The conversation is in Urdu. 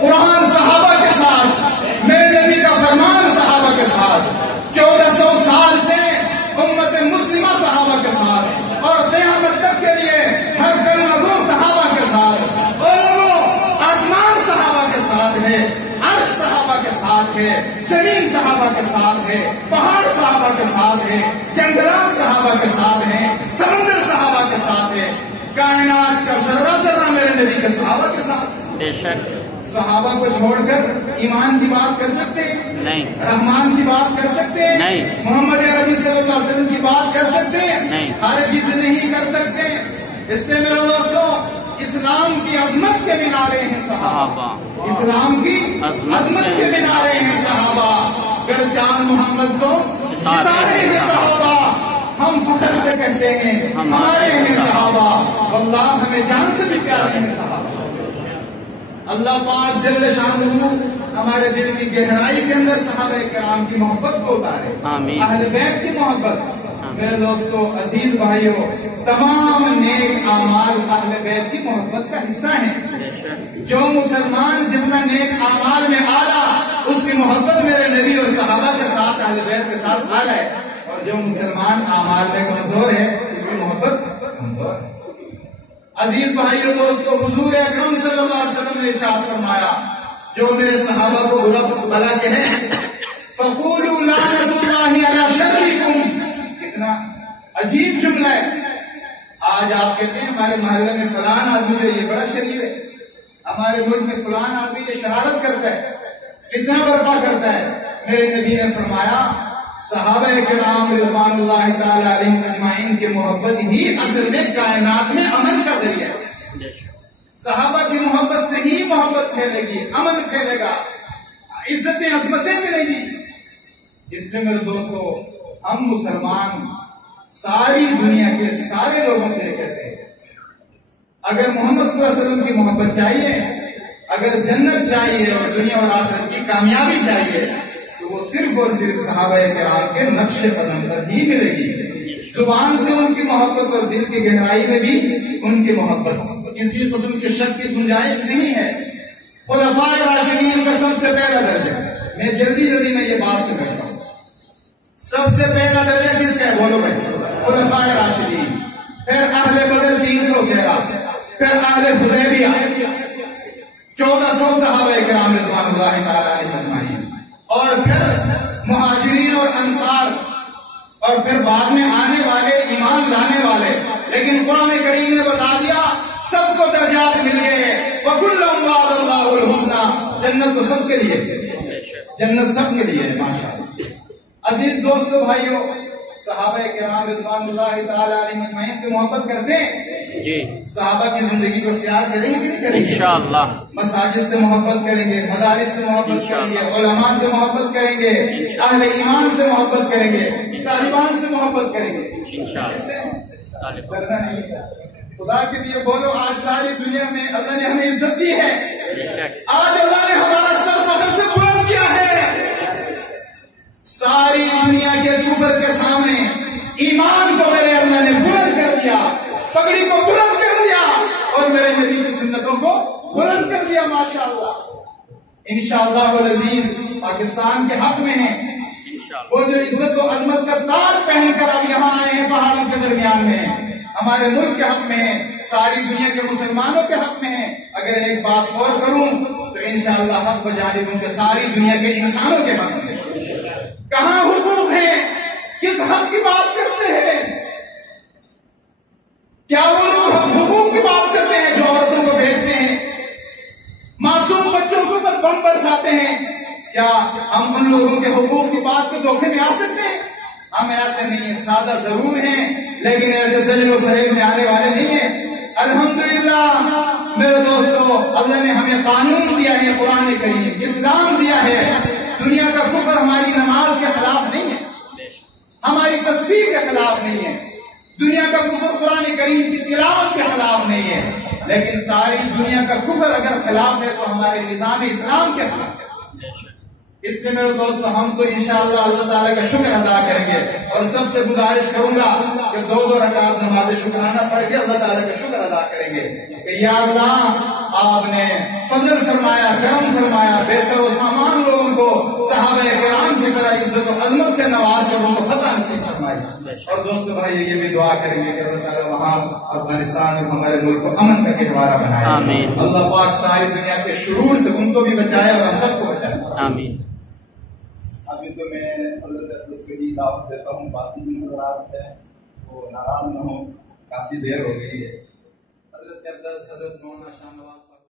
قرآن صحابہ کے ساتھ، میرے نبی کا فرمان صحابہ کے ساتھ، 1400 سال سے امت مسلمہ صحابہ کے ساتھ، اور قیامت تک کے لیے ہر کلمہ گو صحابہ کے ساتھ، اور وہ آسمان صحابہ کے ساتھ ہے، عرش صحابہ کے ساتھ ہے، زمین صحابہ کے ساتھ ہے، پہاڑ صحابہ کے ساتھ ہے، جنگلات صحابہ کے ساتھ ہیں، سمندر صحابہ کے ساتھ ہے، کائنات کا ذرہ ذرہ میرے نبی کے صحابہ کے ساتھ۔ بے شک صحابہ کو چھوڑ کر ایمان کی بات کر سکتے ہیں؟ نہیں۔ رحمان کی بات کر سکتے ہیں؟ نہیں۔ محمد عربی صلی اللہ علیہ وسلم کی بات کر سکتے ہیں؟ نہیں۔ ہرگز نہیں کر سکتے۔ اس لیے میرے دوستوں، اسلام کی عظمت کے مینارے ہیں صحابہ، اسلام کی عظمت کے مینارے ہیں صحابہ، گر چاند محمد کو ستارے ہیں صحابہ، ہم فخر سے کہتے ہیں ہمارے ہیں صحابہ، واللہ ہمیں جان سے بھی پیارے ہیں صحابہ۔ اللہ پاک جل شانہ ہمارے دل کی گہرائی کے اندر صحابہ کرام کی محبت کو اتارے، اہل بیت کی محبت۔ میرے دوستو، عزیز بھائیو، تمام نیک اعمال اہل بیت کی محبت کا حصہ ہیں۔ جو مسلمان جتنا نیک اعمال میں اعلیٰ، اس کی محبت میرے نبی اور صحابہ کے ساتھ، اہل بیت کے ساتھ اعلیٰ ہے، اور جو مسلمان اعمال میں کمزور ہے، اس کی محبت کمزور ہے۔ عزیز بھائیو دوستو، حضور اکرم صلی اللہ علیہ وسلم نے ارشاد فرمایا، جو میرے صحابہ کو برا بھلا کہیں، فقولوا لعنۃ اللہ علی شرکم۔ کتنا عجیب جملہ ہے۔ آج آپ کہتے ہیں ہمارے محلے میں فلان آدمی جو یہ بڑا شریر ہے، ہمارے ملک میں فلان آدمی یہ شرارت کرتا ہے، فتنہ برپا کرتا ہے۔ میرے نبی نے فرمایا، صحابہ کرام رضوان اللہ تعالی علیہم اجمعین کی محبت ہی اصل میں کائنات میں امن کا ذریعہ ہے۔ صحابہ کی محبت سے ہی محبت پھیلے گی، امن پھیلے گا، عزتیں عظمتیں ملیں گی۔ اس لیے میرے دوستو، ہم مسلمان ساری دنیا کے سارے لوگوں سے یہ کہتے ہیں، اگر محمد صلی اللہ علیہ وسلم کی محبت چاہیے، اگر جنت چاہیے اور دنیا اور آخرت کی کامیابی چاہیے، تو وہ صرف اور صرف صحابہ کرام کے نقش قدم پر ہی ملے گی۔ زبان سے ان کی محبت اور دل کی گہرائی میں بھی ان کی محبت، کسی قسم کی شک کی گنجائش نہیں ہے۔ خلفائے راشدین کا سب سے پہلا درجہ، میں جلدی میں یہ بات سمجھتا ہوں، سب سے پہلا درجہ کس کا ہے؟ بولو بھائی، خلفائے راشدین، پھر اہل بدر 313، پھر اہل حدیبیہ 1400 صحابہ کرام رضوان اللہ تعالی علیہم اجمعین، اور پھر مہاجرین اور انصار، اور پھر بعد میں آنے والے ایمان لانے والے۔ لیکن قرآن کریم نے بتا دیا سب کو درجات مل گئے، وَكُلًّا وَعَدَ اللَّهُ الْحُسْنَى۔ جنت تو سب کے لیے، جنت سب کے لیے ہے ماشاءاللہ۔ عزیز دوستو بھائیو، صحابہ کرام رضوان اللہ تعالی علیہم اجمعین سے محبت کرتے ہیں جی، صحابہ کی زندگی کو اختیار کریں گے کہ نہیں کریں گے؟ انشاءاللہ مساجد سے محبت کریں گے، مدارس سے محبت کریں گے، علماء سے محبت کریں گے، اہل ایمان سے محبت کریں گے، طالبان سے محبت کریں گے، کرنا نہیں۔ خدا کے لیے بولو، آج ساری دنیا میں اللہ نے ہمیں عزت دی ہے، آج اللہ نے ہمارا سر فخر سے بلند کیا ہے۔ ساری دنیا کے کفر کے سامنے ایمان کو میرے اللہ نے بلند کر دیا، پگڑی کو بلند کر دیا، اور میرے نبی کی سنتوں کو بلند کر دیا ماشاءاللہ۔ انشاءاللہ والعزیز پاکستان کے حق میں ہیں، وہ جو عزت و عظمت کا تاج پہن کر اب یہاں آئے ہیں، پہاڑوں کے درمیان میں ہیں، ہمارے ملک کے حق میں ہیں، ساری دنیا کے مسلمانوں کے حق میں ہیں۔ اگر ایک بات اور کروں تو انشاءاللہ حق بجانب ان کے ساری دنیا کے انسانوں کے حق میں۔ کہاں حقوق ہیں؟ کس حق کی بات کرتے ہیں؟ کیا وہ لوگ حقوق کی بات کرتے ہیں جو عورتوں کو بھیجتے ہیں، معصوم بچوں کو بم برساتے ہیں؟ کیا ہم ان لوگوں کے حقوق کی بات کو دھوکے میں آ سکتے ہیں؟ ہم ایسے نہیں ہیں، سادہ ضرور ہیں لیکن ایسے دجل و فریب میں آنے والے نہیں ہیں۔ الحمدللہ میرے دوستو، اللہ نے ہمیں قانون دیا ہے، قرآن کریم اسلام دیا ہے۔ دنیا کا کفر ہماری نماز کے خلاف نہیں ہے، ہماری تسبیح کے خلاف نہیں ہے، دنیا کا کفر قرآن کریم کی تلاوت کے خلاف نہیں ہے، لیکن ساری دنیا کا کفر اگر خلاف ہے تو ہمارے نظام اسلام کے خلاف ہے۔ اس لیے میرے دوستو، ہم تو انشاءاللہ اللہ تعالیٰ کا شکر ادا کریں گے، اور سب سے گزارش کروں گا کہ 2 رکعت نماز شکرانہ پڑھ کے اللہ تعالیٰ کا شکر ادا کریں گے کہ یا اللہ آپ نے فضل فرمایا، کرم فرمایا، بے سر و سامان لوگوں کو صحابہ کرام کی طرح عزت و عظمت سے نواز کر ان کو فتح نصیب فرمائی۔ اور دوستو بھائی یہ بھی دعا کریں گے کہ اللہ تعالیٰ وہاں افغانستان اور ہمارے ملک کو امن کا گہوارہ بنائے، اللہ پاک ساری دنیا کے شرور سے ان کو بھی بچائے اور ہم سب کو بچائے، آمین۔ ابھی تو میں حضرت اقدس کو ہی دعوت دیتا ہوں، باقی جو حضرات ہیں وہ ناراض نہ ہوں، کافی دیر ہو گئی ہے۔ حضرت اقدس حضرت مولانا شاہ نواز